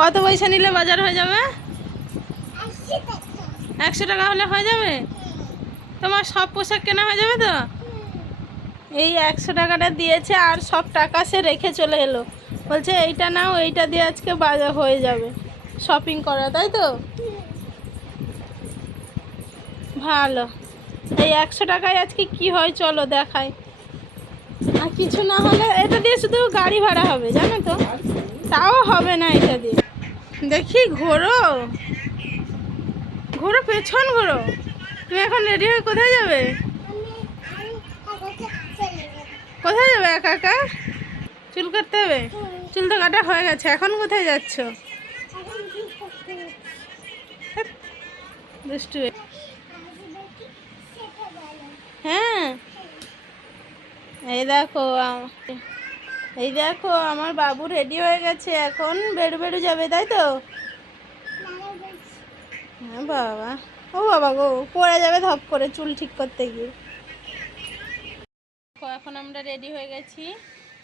কত পয়সা নিলে বাজার হয়ে যাবে? একশো টাকা। হলে হয়ে যাবে? তোমার সব পোশাক কেনা হয়ে যাবে তো? এই একশো টাকাটা দিয়েছে আর সব টাকা সে রেখে চলে এলো। বলছে এইটা নাও এইটা দিয়ে আজকে বাজার হয়ে যাবে শপিং করা তাই তো? ভালো। এই একশো টাকায় আজকে কি হয় চলো দেখাই। আর কিছু না হলে এটা দিয়ে শুধু গাড়ি ভাড়া হবে জানো তো? তাও হবে না এটা দিয়ে। দেখি, ঘোরো। ঘোরো, পেছন ঘোরো। তুমি এখন রেডি হয়ে কোথায় যাবে? কোথায় যাবে একা একা? চুল কাটতে হবে? চুল তো কাটা হয়ে গেছে, এখন কোথায় যাচ্ছ? হ্যাঁ। এই দেখো এই দেখো আমার বাবু রেডি হয়ে গেছে এখন বেড়ু বেড়ু যাবে তাই তো? হ্যাঁ বাবা। ও বাবা গো পড়ে যাবে ধপ করে চুল ঠিক করতে গিয়ে। দেখো, এখন আমরা রেডি হয়ে গেছি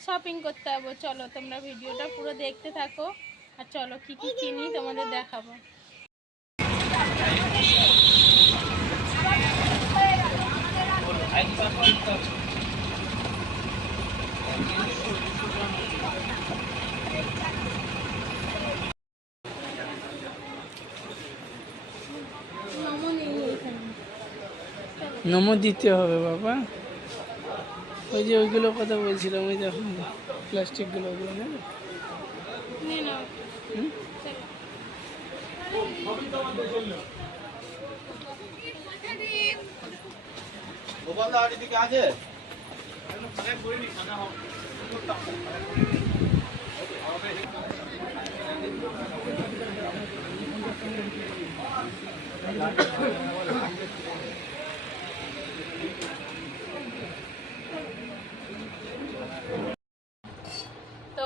শপিং করতে যাব। চলো তোমরা ভিডিওটা পুরো দেখতে থাকো আর চলো কি কি কিনি তোমাদের দেখাবো এখানে নমো দিতে হবে বাবা। ওই যে ওইগুলো কথা বলছিলাম ওই দেখো প্লাস্টিকগুলো ওগুলো নেবে নিয়ে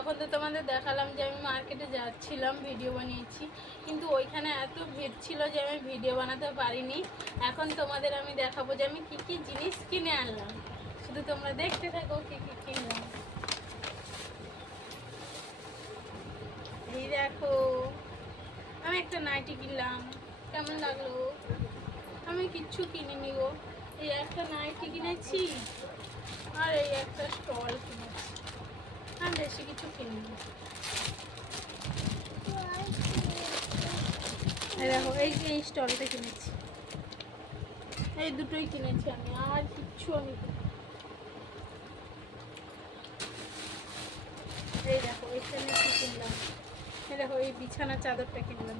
তখন তো তোমাদের দেখালাম যে আমি মার্কেটে যাচ্ছিলাম ভিডিও বানিয়েছি। কিন্তু ওইখানে এত ভিড় ছিল যে আমি ভিডিও বানাতে পারিনি। এখন তোমাদের আমি দেখাবো যে আমি কি কি জিনিস কিনে আনলাম। শুধু তোমরা দেখতে থাকো কি কি কিনলাম। এই দেখো, আমি একটা নাইটি কিনলাম। কেমন লাগল? আমি কিচ্ছু কিনিনি গো। এই একটা নাইটি কিনেছি আর এই একটা স্টল কিনেছি। আর বেশি কিছু এই দেখো এই এই স্টলটা কিনেছি এই দুটোই কিনেছি আমি আর কিচ্ছু আমি। এই দেখো এখানে কি কিনলাম এই দেখো এই বিছানার চাদরটা কিনলাম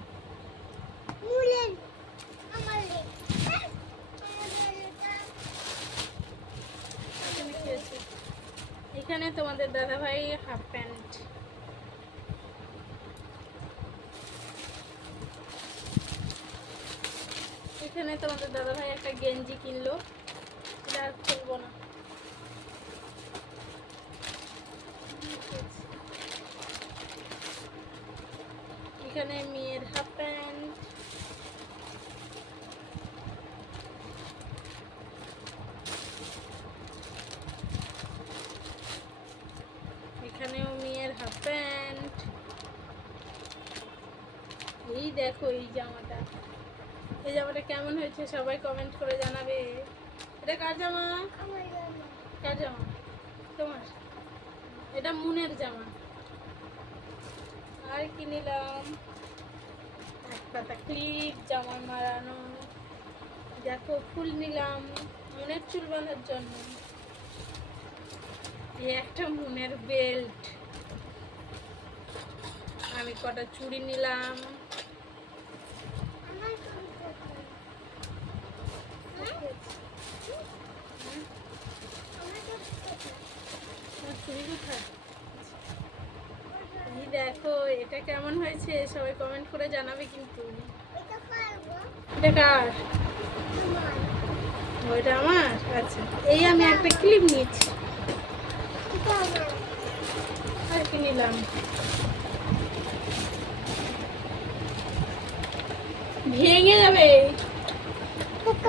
এখানে তোমাদের দাদা ভাই হাফ প্যান্ট এখানে তোমাদের দাদা ভাই একটা গেঞ্জি কিনলো। এটা আর খুলবো না। এখানে মেয়ের হাফ প্যান্ট এখানেও মেয়ের হাফ প্যান্ট এই দেখো এই জামাটা। এই জামাটা কেমন হয়েছে সবাই কমেন্ট করে জানাবে। এটা কার জামা? কার জামা? তোমার? এটা মুনের জামা। আর কি নিলাম? এক পাতা ক্লিপ জামা মারানো। দেখো ফুল নিলাম মনের চুল বাঁধার জন্য। এই একটা মনের বেল্ট আমি কটা চুড়ি নিলাম আমার চুড়ি কোথায় এই দেখো এটা কেমন হয়েছে? সবাই কমেন্ট করে জানাবে কিন্তু। এটা কার? ওইটা আমার? আচ্ছা এই আমি একটা ক্লিপ নিয়েছি আর কি নিলাম? ভেঙে যাবে।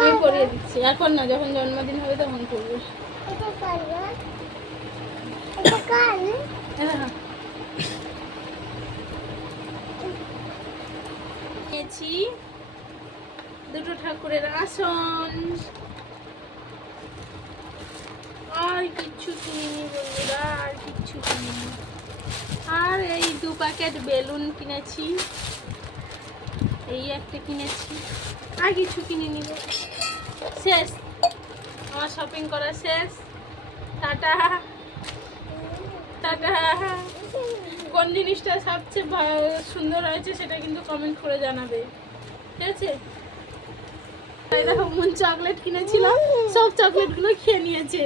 আমি পরিয়ে দিচ্ছি। এখন না যখন জন্মদিন হবে তখন করব হ্যাঁ। দুটো ঠাকুরের আসন। আর কিচ্ছু কিনিনি বন্ধুরা, আর কিচ্ছু কিনিনি আর এই দু প্যাকেট বেলুন কিনেছি। এই একটা কিনেছি। আর কিছু কিনিনি গো। শেষ। আমার শপিং করা শেষ। টাটা। টাটা। কোন জিনিসটা সবচেয়ে সুন্দর হয়েছে সেটা কিন্তু কমেন্ট করে জানাবে। ঠিক আছে? তাই দেখো, মন চকলেট কিনেছিলাম। সব চকলেটগুলো খেয়ে নিয়েছে।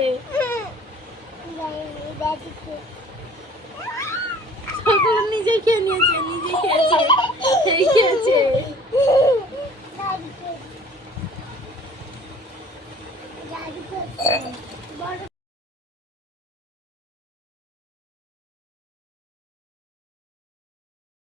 সবগুলো নিজেই খেয়ে নিয়েছে, নিজেই খেয়েছে খেয়ে খেয়েছে।